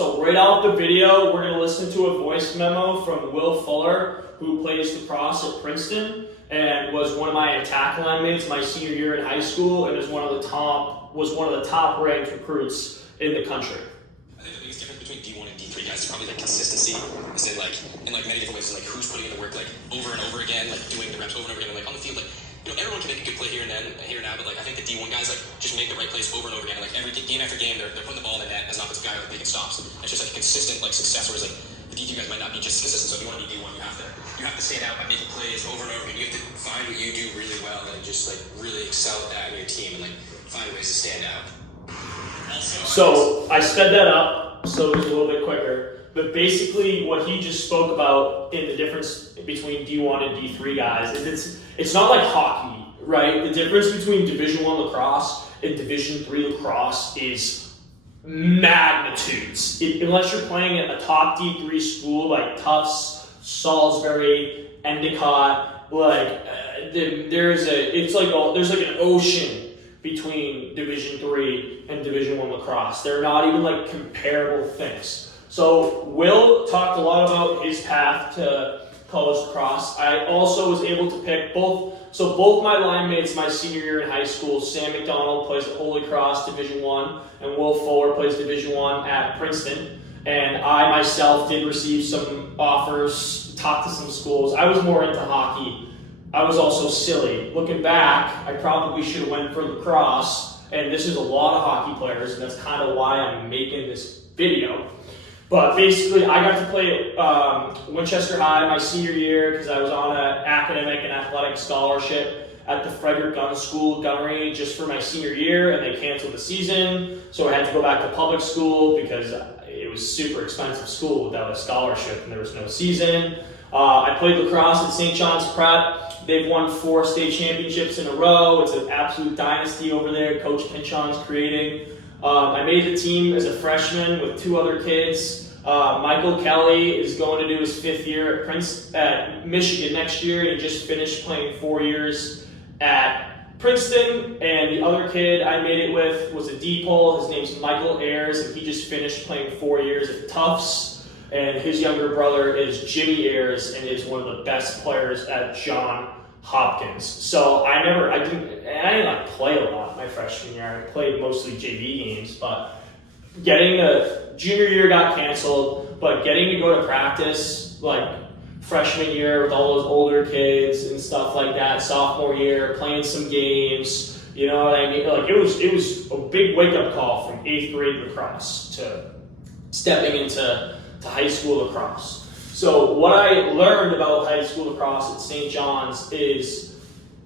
So right off the video, we're going to listen to a voice memo from Will Fuller, who plays lacrosse at Princeton and was one of my attack line mates my senior year in high school, and was one of the top ranked recruits in the country. I think the biggest difference between D1 and D3 guys is probably like consistency. Is that like in like many different ways, is like who's putting in the work like over and over again, like doing the reps over and over again, and like on the field, like everyone can make a good play here and now, but like I think the D1 guys like just make the right plays over and over again. Like every game after game, they're putting the ball in the net as an offensive guy, like making stops. It's just like consistent like success. Whereas like the D2 guys might not be just consistent. So if you want to be D1, you have to stand out by making plays over and over again. You have to find what you do really well and just like really excel at that in your team and like find ways to stand out. So I sped that up so it was a little bit quicker. But basically what he just spoke about in the difference between D1 and D3 guys is it's not like hockey, right? The difference between Division I lacrosse and Division III lacrosse is magnitudes. Unless you're playing at a top D3 school like Tufts, Salisbury, Endicott, there's like an ocean between Division III and Division I lacrosse. They're not even like comparable things. So Will talked a lot about his path to college lacrosse. I also was able to pick both my line mates my senior year in high school. Sam McDonald plays at Holy Cross Division I, and Will Fuller plays Division I at Princeton. And I myself did receive some offers, talked to some schools. I was more into hockey. I was also silly. Looking back, I probably should have went for lacrosse, and this is a lot of hockey players, and that's kind of why I'm making this video. But basically, I got to play at Winchester High my senior year because I was on an academic and athletic scholarship at the Frederick Gun School Gunnery just for my senior year, and they canceled the season, so I had to go back to public school because it was super expensive school without a scholarship, and there was no season. I played lacrosse at St. John's Prep. They've won 4 state championships in a row. It's an absolute dynasty over there. Coach Pinchon's creating. I made the team as a freshman with 2 other kids. Michael Kelly is going to do his 5th year at Michigan next year. He just finished playing 4 years at Princeton. And the other kid I made it with was a D-pole. His name's Michael Ayers, and he just finished playing 4 years at Tufts. And his younger brother is Jimmy Ayers, and is one of the best players at Johns Hopkins. So I didn't like play a lot my freshman year. I played mostly JV games, but junior year got canceled, but getting to go to practice like freshman year with all those older kids and stuff like that, sophomore year, playing some games, you know what I mean? Like it was a big wake-up call from 8th grade lacrosse to stepping into high school lacrosse. So what I learned about high school lacrosse at St. John's is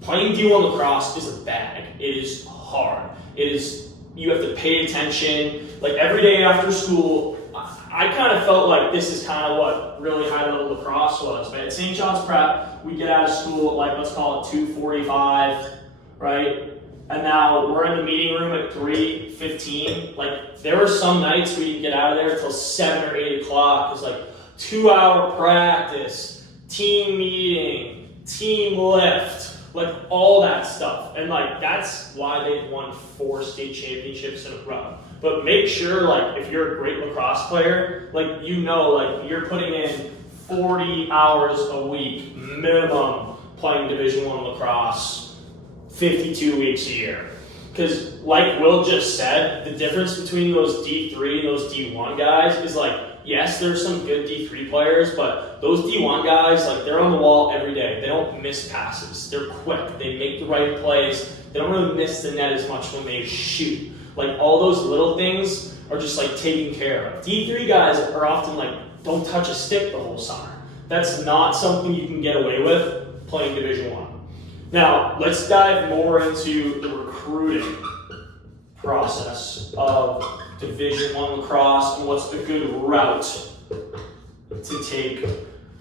playing D1 lacrosse is a bag. It is hard. You have to pay attention. Like every day after school, I kind of felt like this is kind of what really high level lacrosse was. But at St. John's Prep, we get out of school at like, let's call it 2:45, right? And now we're in the meeting room at 3:15. Like there were some nights we didn't get out of there until 7 or 8 o'clock. It's like 2-hour practice, team meeting, team lift, like all that stuff. And like that's why they've won 4 state championships in a row. But make sure like if you're a great lacrosse player, like like you're putting in 40 hours a week minimum playing Division I lacrosse, 52 weeks a year. Because like Will just said, the difference between those D3 and those D1 guys is like, yes, there's some good D3 players, but those D1 guys, like they're on the wall every day. They don't miss passes. They're quick. They make the right plays. They don't really miss the net as much when they shoot. Like all those little things are just like taken care of. D3 guys are often like, don't touch a stick the whole summer. That's not something you can get away with playing Division I. Now, let's dive more into the recruiting process of Division I lacrosse and what's a good route to take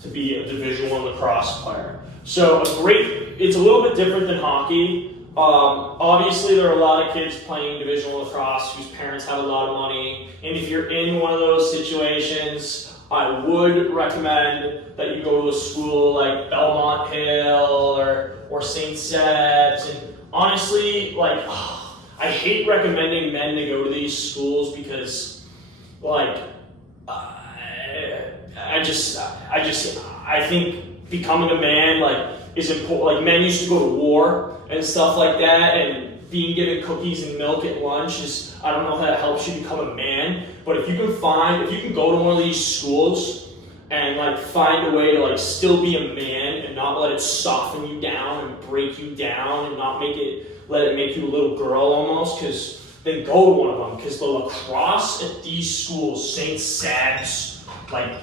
to be a Division I lacrosse player. So it's a little bit different than hockey. Obviously, there are a lot of kids playing Division I lacrosse whose parents have a lot of money, and if you're in one of those situations, I would recommend that you go to a school like Belmont Hill or St. Seb's. And honestly, like, I hate recommending men to go to these schools because, like, I think becoming a man like is important. Like men used to go to war and stuff like that, and being given cookies and milk at lunch is, I don't know how that helps you become a man, but if you can go to one of these schools and like find a way to like still be a man and not let it soften you down and break you down and not let it make you a little girl almost, because then go to one of them, because the lacrosse at these schools, St. Sab's, like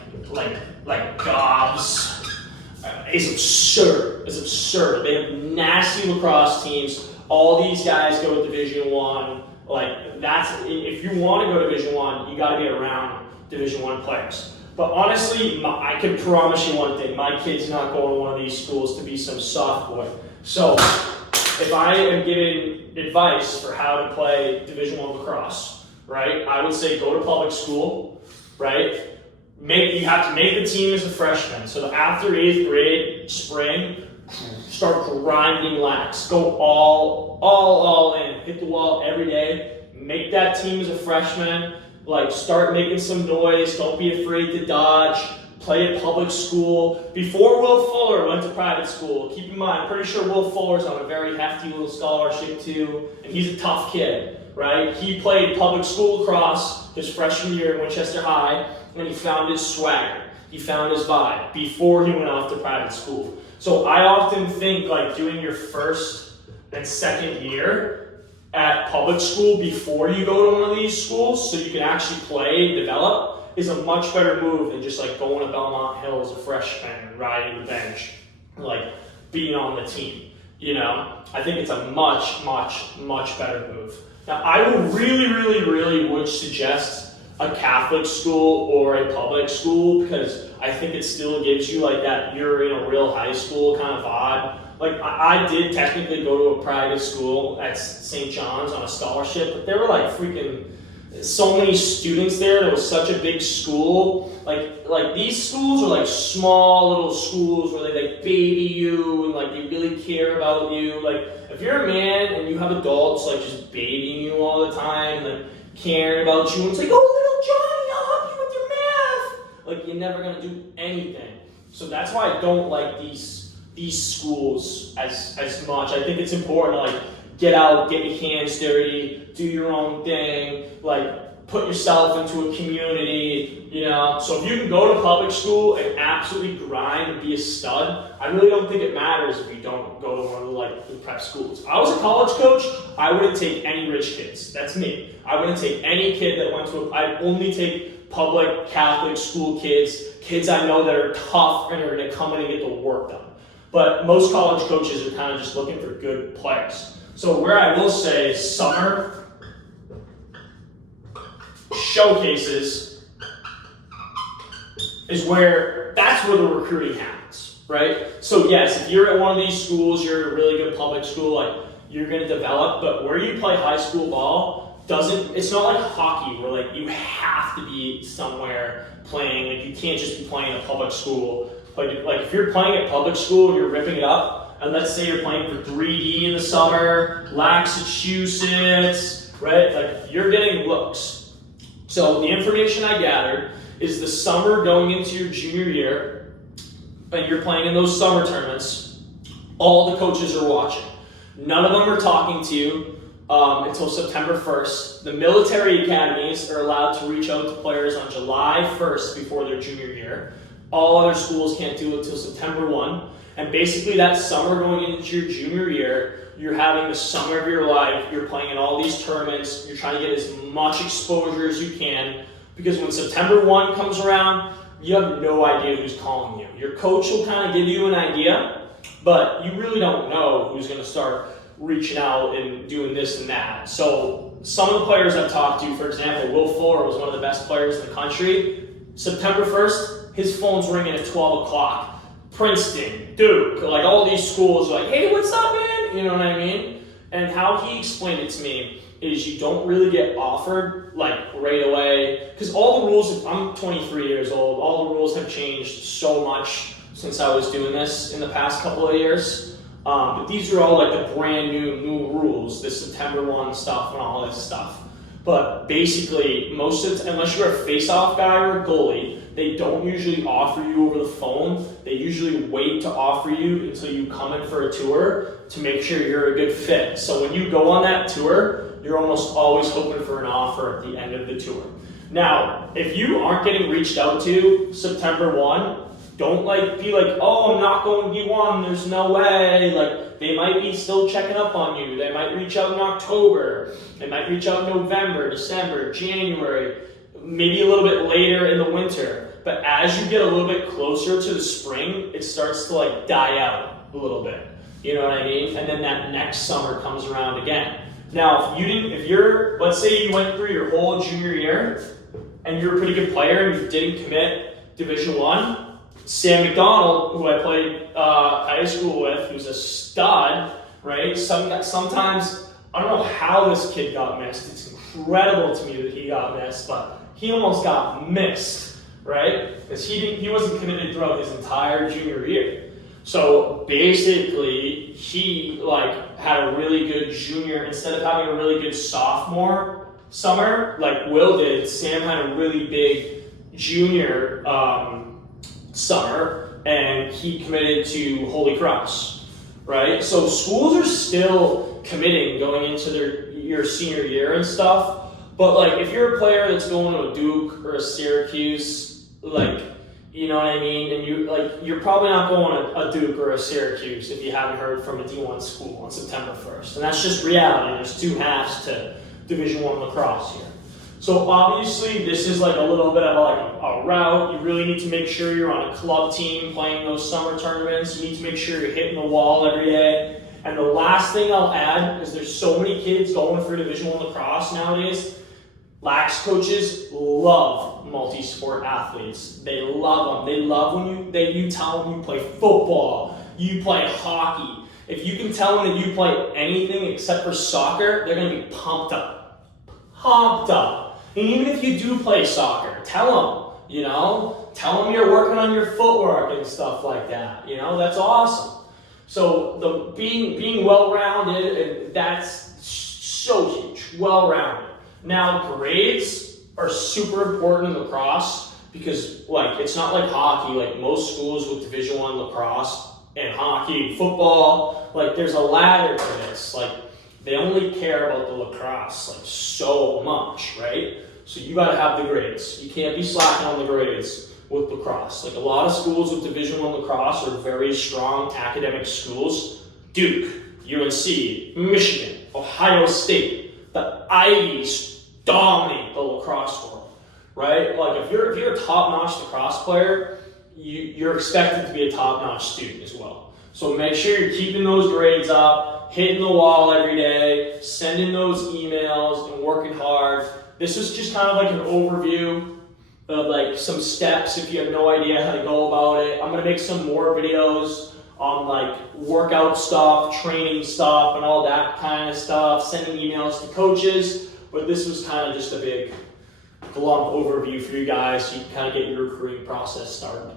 Dobbs, is absurd. It's absurd. They have nasty lacrosse teams. All these guys go to Division I. Like that's, if you want to go to Division I, you got to be around Division I players. But honestly, I can promise you one thing: my kid's not going to one of these schools to be some soft boy. So, if I am giving advice for how to play Division I lacrosse, right? I would say go to public school, right? You have to make the team as a freshman. So after 8th grade, spring, start grinding lax. Go all in. Hit the wall every day. Make that team as a freshman. Like, start making some noise. Don't be afraid to dodge. Play at public school. Before Will Fuller went to private school, keep in mind, I'm pretty sure Will Fuller's on a very hefty little scholarship too, and he's a tough kid, right? He played public school lacrosse his freshman year at Winchester High, and he found his swagger. He found his vibe before he went off to private school. So I often think like doing your first and second year at public school before you go to one of these schools so you can actually play and develop is a much better move than just like going to Belmont Hill as a freshman and riding the bench, like being on the team. You know, I think it's a much better move. Now, I really would suggest a Catholic school or a public school, because I think it still gives you like that you're in a real high school kind of vibe. Like I did technically go to a private school at St. John's on a scholarship, but there were like freaking so many students there. There was such a big school. Like these schools are like small little schools where they like baby you and like they really care about you. Like if you're a man and you have adults like just babying you all the time and like caring about you, and it's like, oh, little Johnny, I'll help you with your math. Like you're never gonna do anything. So that's why I don't like these schools as much. I think it's important to like get out, get your hands dirty, do your own thing, like put yourself into a community, you know. So if you can go to public school and absolutely grind and be a stud, I really don't think it matters if you don't go to one of the prep schools. If I was a college coach, I wouldn't take any rich kids. That's me. I wouldn't take any kid that went to I'd only take public Catholic school kids I know that are tough and are going to come in and get the work done. But most college coaches are kind of just looking for good players. So where I will say summer showcases is that's where the recruiting happens, right? So yes, if you're at one of these schools, you're at a really good public school, like you're going to develop, but where you play high school ball it's not like hockey where like you have to be somewhere playing. Like you can't just be playing at public school. Like if you're playing at public school and you're ripping it up, and let's say you're playing for 3D in the summer, Massachusetts, right? Like you're getting looks. So the information I gathered is the summer going into your junior year, and you're playing in those summer tournaments, all the coaches are watching. None of them are talking to you until September 1st. The military academies are allowed to reach out to players on July 1st before their junior year. All other schools can't do it until September 1. And basically that summer going into your junior year, you're having the summer of your life. You're playing in all these tournaments. You're trying to get as much exposure as you can, because when September 1 comes around, you have no idea who's calling you. Your coach will kind of give you an idea, but you really don't know who's going to start reaching out and doing this and that. So some of the players I've talked to, for example, Will Fuller was one of the best players in the country. September 1st, his phone's ringing at 12 o'clock. Princeton, Duke, like all these schools are like, hey, what's up, man? You know what I mean? And how he explained it to me is you don't really get offered like right away, because all the rules, I'm 23 years old, all the rules have changed so much since I was doing this in the past couple of years. But these are all like the brand new rules, the September 1 stuff and all this stuff. But basically, unless you're a face-off guy or a goalie, they don't usually offer you over the phone. They usually wait to offer you until you come in for a tour to make sure you're a good fit. So when you go on that tour, you're almost always hoping for an offer at the end of the tour. Now, if you aren't getting reached out to September 1, don't be like, oh, I'm not going D1, there's no way. Like, they might be still checking up on you. They might reach out in October. They might reach out in November, December, January, maybe a little bit later in the winter. But as you get a little bit closer to the spring, it starts to die out a little bit. You know what I mean? And then that next summer comes around again. Now, let's say you went through your whole junior year and you're a pretty good player and you didn't commit Division I, Sam McDonald, who I played high school with, who's a stud, right? Sometimes, I don't know how this kid got missed. It's incredible to me that he got missed, but he almost got missed, right? Because he wasn't committed throughout his entire junior year. So basically, he had a really good junior. Instead of having a really good sophomore summer, like Will did, Sam had a really big junior summer, and he committed to Holy Cross, right? So schools are still committing going into your senior year and stuff, but if you're a player that's going to a Duke or a Syracuse, you know what I mean, and you're probably not going to a Duke or a Syracuse if you haven't heard from a D1 school on September 1st, and that's just reality. There's two halves to Division I lacrosse here. So obviously this is a little bit of a route. You really need to make sure you're on a club team playing those summer tournaments. You need to make sure you're hitting the wall every day. And the last thing I'll add is there's so many kids going for Division I lacrosse nowadays. Lax coaches love multi-sport athletes. They love them. They love when you tell them you play football, you play hockey. If you can tell them that you play anything except for soccer, they're going to be pumped up. Pumped up. And even if you do play soccer, tell them you're working on your footwork and stuff like that. That's awesome. So being well-rounded, that's so huge, well-rounded. Now, grades are super important in lacrosse because it's not like hockey. Most schools with Division I lacrosse and hockey and football, there's a ladder to this. They only care about the lacrosse so much, right? So you got to have the grades. You can't be slacking on the grades with lacrosse. A lot of schools with Division I lacrosse are very strong academic schools. Duke, UNC, Michigan, Ohio State, the Ivies dominate the lacrosse world, right? If you're a top-notch lacrosse player, you're expected to be a top-notch student as well. So make sure you're keeping those grades up, hitting the wall every day, sending those emails, and working hard. This is just kind of an overview of some steps if you have no idea how to go about it. I'm going to make some more videos on workout stuff, training stuff, and all that kind of stuff, sending emails to coaches. But this was kind of just a big glump overview for you guys so you can kind of get your recruiting process started.